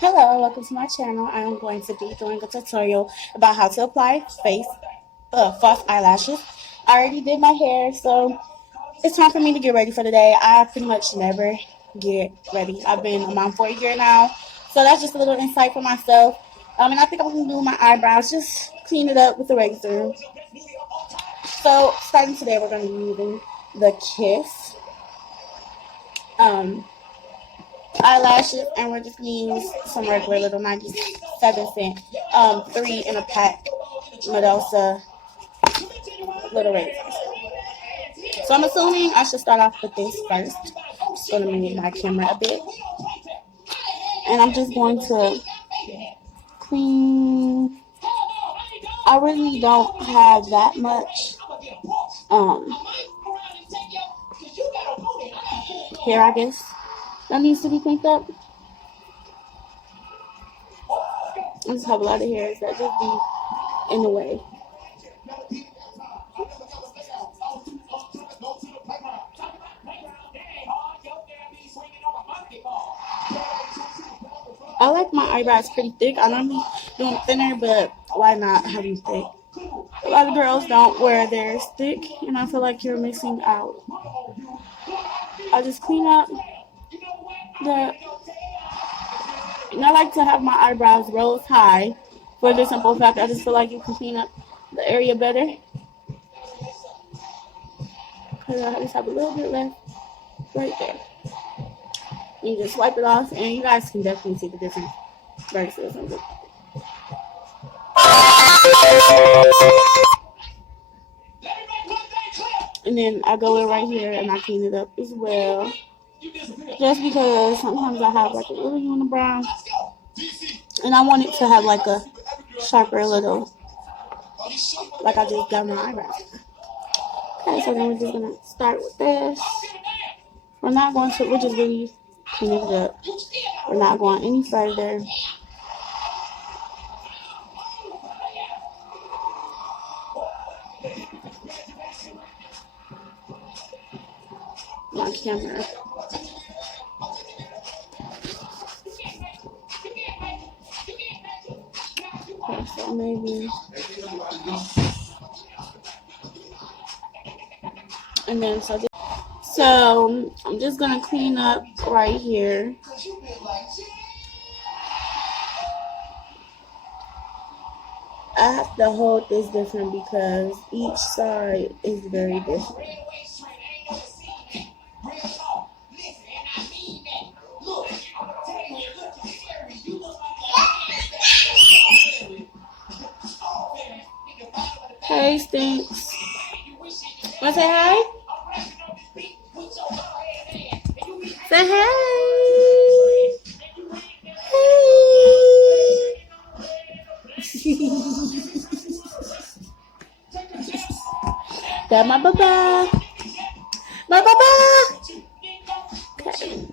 Hello, welcome to my channel. I am going to be doing a tutorial about how to apply false eyelashes. I already did my hair, so it's time for me to get ready for the day. I pretty much never get ready. I've been a mom for a year now, so that's just a little insight for myself. And I think I'm going to do my eyebrows, just clean it up with the razor. So starting today, we're going to be using the Kiss eyelashes, and we're just going to use some regular little 97 cent, 3 in a pack Medusa little razors. So I'm assuming I should start off with this first. I'm just going to move my camera a bit, and I'm just going to clean. I really don't have that much hair, I guess, that needs to be cleaned up. I just have a lot of hairs that just be in the way. I like my eyebrows pretty thick. I normally do them thinner, but why not have them thick? A lot of girls don't wear theirs thick, and I feel like you're missing out. I just clean up and I like to have my eyebrows rose high for the simple fact I just feel like you can clean up the area better. Because I just have a little bit left right there. You just wipe it off, and you guys can definitely see the difference versus something. And then I go in right here and I clean it up as well. Just because sometimes I have like a little unibrow, and I want it to have like a sharper little, like I just got my eyebrows. Okay, so then we're just gonna start with this. We're just really cleaning it up. We're not going any further. My camera. Okay, so maybe. And then so I'm just gonna clean up right here. I have to hold this different because each side is very different. Hey, Stinks. Wanna say hi? Say hey. That my baba. My baba. Okay.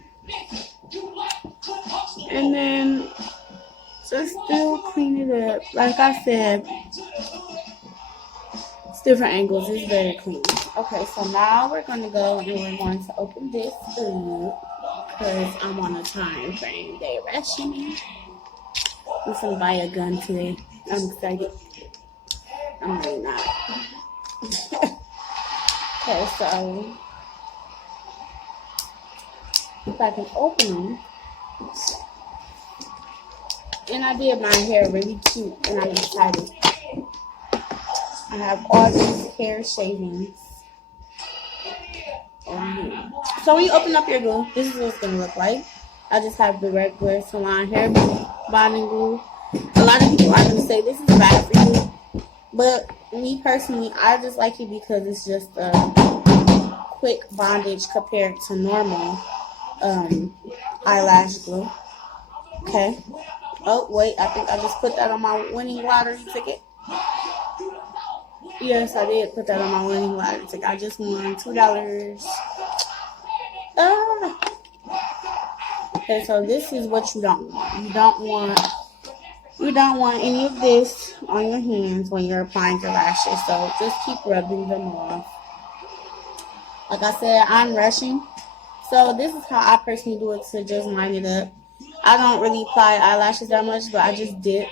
And then just still clean it up. Like I said, it's different angles. It's very clean. Okay, so now we're going to go and we're going to open this up because I'm on a time frame. They're rushing me. I'm going to buy a gun today. I'm excited. I'm really not. Okay, so if I can open them. And I did my hair really cute, and I'm excited. I have all these hair shavings on here. So when you open up your glue, this is what it's going to look like. I just have the regular salon hair bonding glue. A lot of people are going to say this is bad for you, but me personally, I just like it because it's just a quick bondage compared to normal eyelash glue. Okay. Oh, wait, I think I just put that on my winning lottery ticket. Yes, I did put that on my winning lottery ticket. I just won $2. Okay, so this is what you don't want. You don't want any of this on your hands when you're applying your lashes. So just keep rubbing them off. Like I said, I'm rushing. So this is how I personally do it to just line it up. I don't really apply eyelashes that much, but I just dip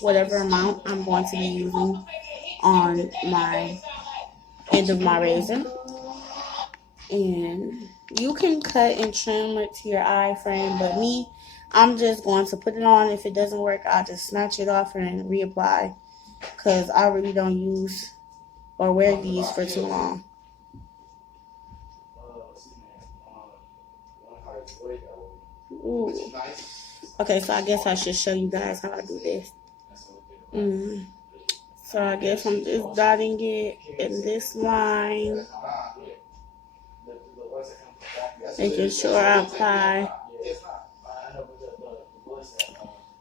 whatever amount I'm going to be using on my end of my razor. And you can cut and trim it to your eye frame, but me, I'm just going to put it on. If it doesn't work, I'll just snatch it off and reapply, because I really don't use or wear these for too long. Ooh. Okay, so I guess I should show you guys how I do this. So I guess I'm just dotting it in this line, making sure I apply.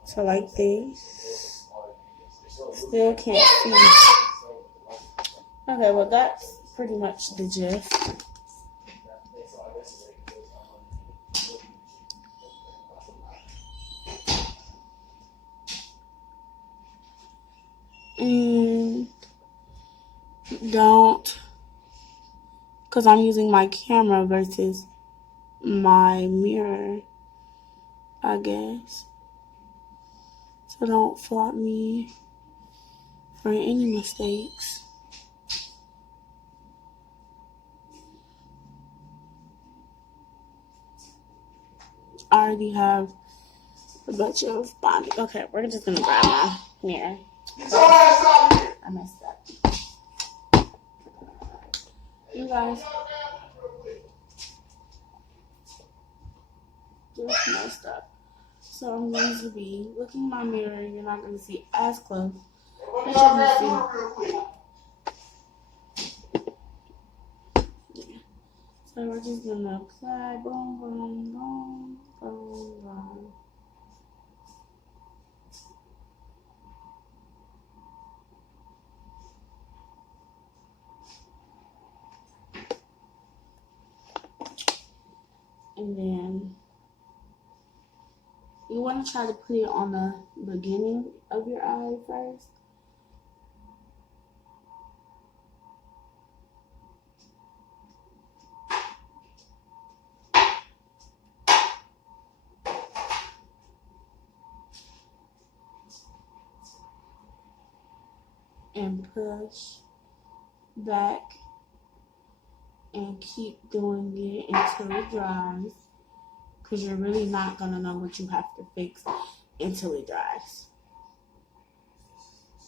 So like this. Still can't see. Okay, well that's pretty much the gist. And don't, because I'm using my camera versus my mirror, I guess. So don't fault me for any mistakes. I already have a bunch of bonding. Okay, we're just gonna grab my mirror. I messed up. You guys, just messed up. So I'm going to be looking in my mirror. You're not going to see as close as you're going to see. Yeah. So we're just going to apply, boom, boom, boom, boom, boom. And then you want to try to put it on the beginning of your eye first. And push back and keep doing it until it dries, because you're really not going to know what you have to fix until it dries.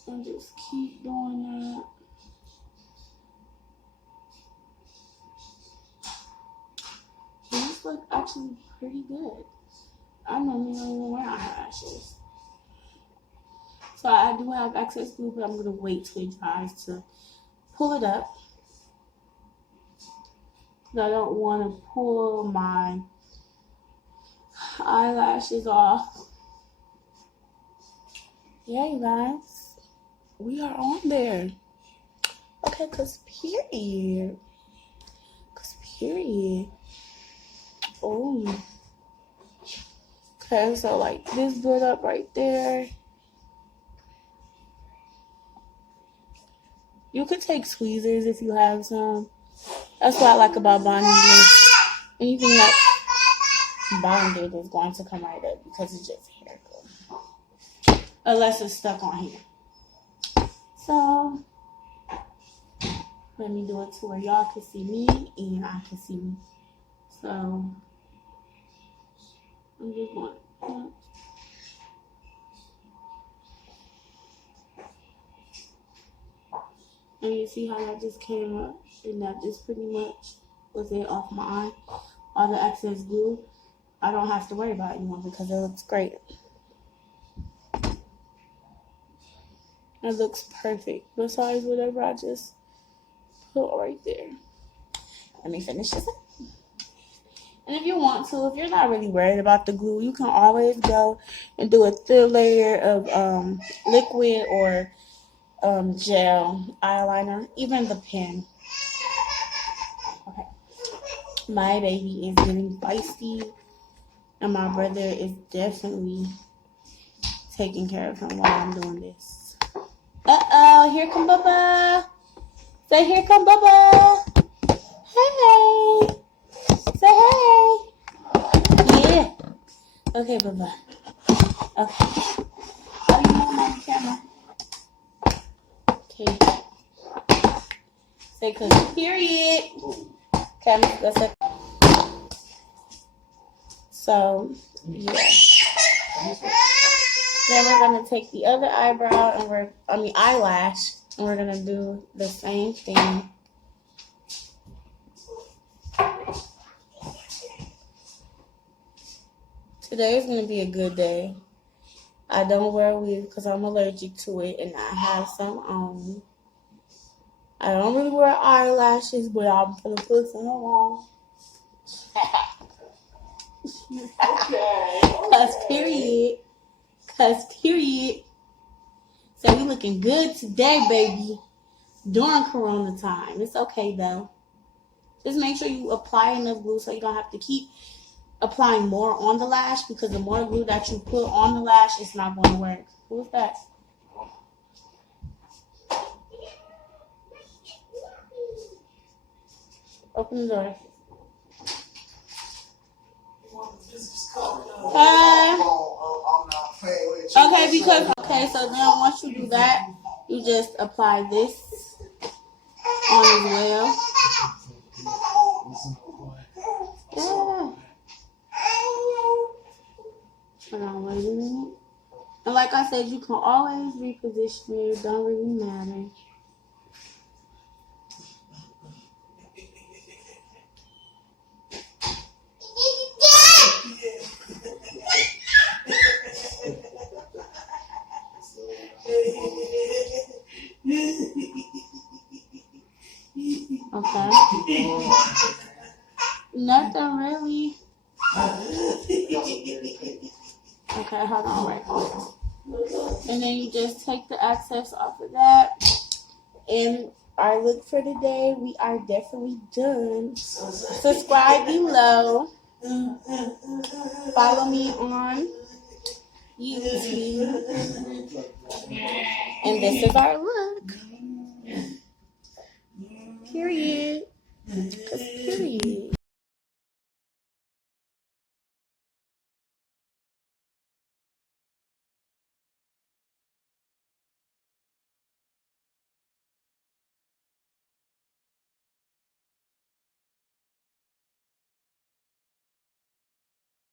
And just keep doing that. These look actually pretty good. I normally don't even wear eyelashes. So I do have excess glue, but I'm going to wait till it dries to pull it up. I don't want to pull my eyelashes off. Yeah, you guys, we are on there. Okay, cause period. Oh. Okay, so like this build up right there. You could take tweezers if you have some. That's what I like about bonding. Anything that's bonded is going to come right up because it's just hair glue. Unless it's stuck on here. So, let me do it to where y'all can see me and I can see me. So, I'm just going to... And you see how that just came up? And that just pretty much was it off my eye. All the excess glue, I don't have to worry about it anymore because it looks great. It looks perfect. Besides whatever I just put right there. Let me finish this up. And if you want to, if you're not really worried about the glue, you can always go and do a thin layer of liquid or gel eyeliner, even the pen. Okay. My baby is getting feisty, and my brother is definitely taking care of him while I'm doing this. Uh-oh, here come Bubba. Say, here come Bubba. Hey. Say hey. Yeah. Okay, bye-bye. Okay. How you moving on the camera? Okay. Say cookie. Period. Okay, let's say. So, yeah. Then we're gonna take the other eyebrow and eyelash, and we're gonna do the same thing. Today is gonna be a good day. I don't wear a wig because I'm allergic to it, and I have some on. I don't really wear eyelashes, but I'm gonna put some on. Okay. Cause period. So we looking good today, baby. During Corona time. It's okay though. Just make sure you apply enough glue so you don't have to keep applying more on the lash, because the more glue that you put on the lash, it's not going to work. Who's that? Open the door. Okay, so then once you do that, you just apply this on as well. Yeah. Hold on, wait a minute. And like I said, you can always reposition it. It don't really matter. Okay. Nothing really. Okay, hold on, right. And then you just take the excess off of that. And our look for today, we are definitely done. Subscribe below. Follow me on YouTube. And this is our look.